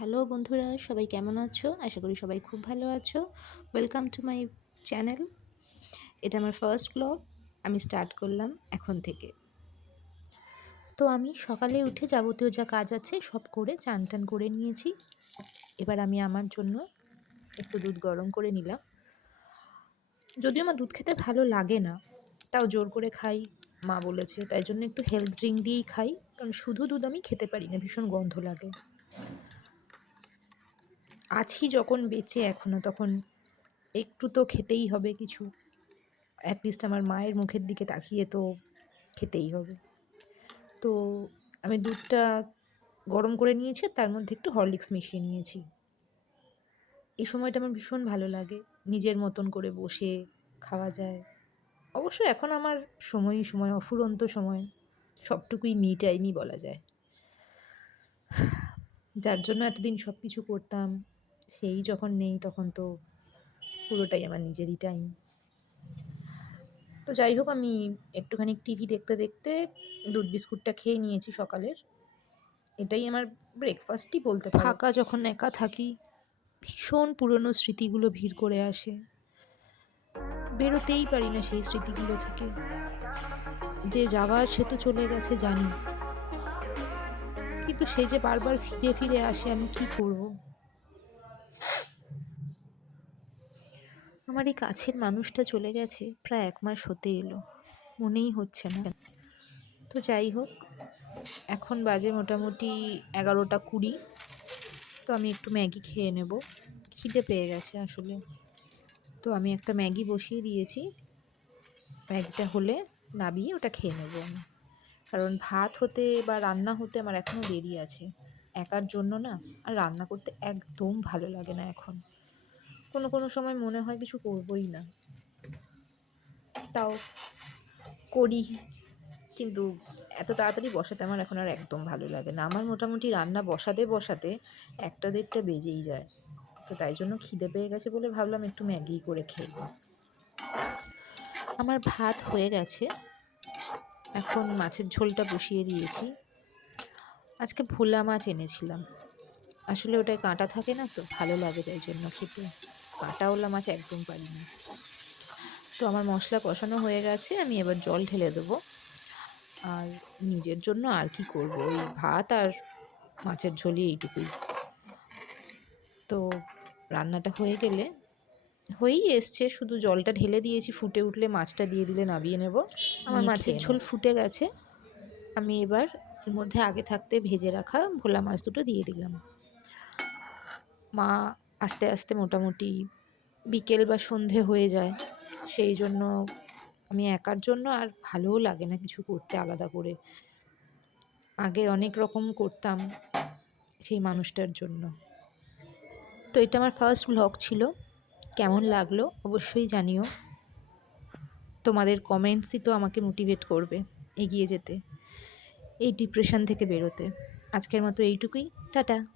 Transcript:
Hello বন্ধুরা, সবাই কেমন আছো? আশা করি সবাই খুব ভালো আছো। ওয়েলকাম টু মাই চ্যানেল এটা আমার ফার্স্ট ব্লগ আমি স্টার্ট করলাম এখন থেকে। তো আমি সকালে উঠে যাবতীয় যা কাজ আছে সব করে চান টান করে নিয়েছি। এবার আমি আমার জন্য একটু দুধ গরম করে নিলাম। যদিও আমার দুধ খেতে ভালো লাগে না, তাও জোর করে খাই, মা বলেছে। তাই জন্য একটু হেলথ ড্রিঙ্ক দিয়েই খাই, কারণ শুধু দুধ আমি খেতে পারি না, ভীষণ গন্ধ লাগে। আছি যখন বেঁচে এখনও তখন একটু তো খেতেই হবে কিছু। অ্যাটলিস্ট আমার মায়ের মুখের দিকে তাকিয়ে তো খেতেই হবে। তো আমি দুধটা গরম করে নিয়েছি তার মধ্যে একটু হরলিক্স মিশিয়ে নিয়েছি। এই সময়টা আমার ভীষণ ভালো লাগে। নিজের মতন করে বসে খাওয়া যায়। অবশ্য এখন আমার সময়ই সময়, অফুরন্ত সময়। সবটুকুই মি টাইমই বলা যায়। যার জন্য এতদিন সব কিছু করতাম। সেই যখন নেই তখন তো পুরোটাই আমার নিজেরই টাইম তো যাই হোক, আমি একটুখানি টিভি দেখতে দেখতে দুধ বিস্কুটটা খেয়ে নিয়েছি সকালের। এটাই আমার ব্রেকফাস্টই বলতে ফাঁকা যখন একা থাকি, ভীষণ পুরনো স্মৃতিগুলো ভিড় করে আসে। বেরোতেই পারি না সেই স্মৃতিগুলো থেকে। যে যাওয়ার সে তো চলে গেছে, জানি। কিন্তু সে যে বারবার ফিরে ফিরে আসে, আমি কি করব? আমার এই কাছের মানুষটা চলে গেছে, প্রায় এক মাস হতে এলো। মনেই হচ্ছে না। তো যাই হোক, এখন বাজে মোটামুটি এগারোটা কুড়ি। তো আমি একটু ম্যাগি খেয়ে নেব। খিদে পেয়ে গেছে আসলে। তো আমি একটা ম্যাগি বসিয়ে দিয়েছি। ম্যাগিটা হলে নাবিয়ে ওটা খেয়ে নেব আমি। কারণ ভাত হতে বা রান্না হতে আমার এখনও দেরি আছে। একার জন্য না, আর রান্না করতে একদম ভালো লাগে না এখন। কোনো কোনো সময় মনে হয় কিছু করবই না। তাও করি, কিন্তু এত তাড়াতাড়ি বসাতে আমার এখন আর একদম ভালো লাগে না। আমার মোটামুটি রান্না বসাতে বসাতে একটা দেড়টা বেজেই যায়। তো তাই জন্য খিদে পেয়ে গেছে বলে ভাবলাম একটু ম্যাগি করে খেলব আমার ভাত হয়ে গেছে। এখন মাছের ঝোলটা বসিয়ে দিয়েছি। আজকে ভোলা মাছ এনেছিলাম। আসলে ওটায় কাঁটা থাকে না তো, ভালো লাগে তাই জন্য খেতে। কাঁটাওয়ালা মাছ একদম পারি না। তো আমার মশলা কষানো হয়ে গেছে আমি এবার জল ঢেলে দেবো। আর নিজের জন্য আর কি করব ওই ভাত আর মাছের ঝোলই এইটুকুই। তো রান্নাটা হয়ে গেলে হয়েই এসছে শুধু জলটা ঢেলে দিয়েছি ফুটে উঠলে মাছটা দিয়ে দিলে নাবিয়ে নেব। আমার মাছের ঝোল ফুটে গেছে আমি এবার এর মধ্যে আগে থাকতে ভেজে রাখা ভোলা মাছ দুটো দিয়ে দিলাম। মা আস্তে আস্তে মোটামুটি বিকেল বা সন্ধে হয়ে যায়। সেই জন্য আমি একার জন্য আর ভালোও লাগে না কিছু করতে আলাদা করে। আগে অনেক রকম করতাম সেই মানুষটার জন্য। তো এটা আমার ফার্স্ট ব্লগ ছিল। কেমন লাগল অবশ্যই জানিও। তোমাদের কমেন্টসই তো আমাকে মোটিভেট করবে এগিয়ে যেতে। এই ডিপ্রেশন থেকে বেরোতে। আজকের মতো এইটুকুই। টাটা।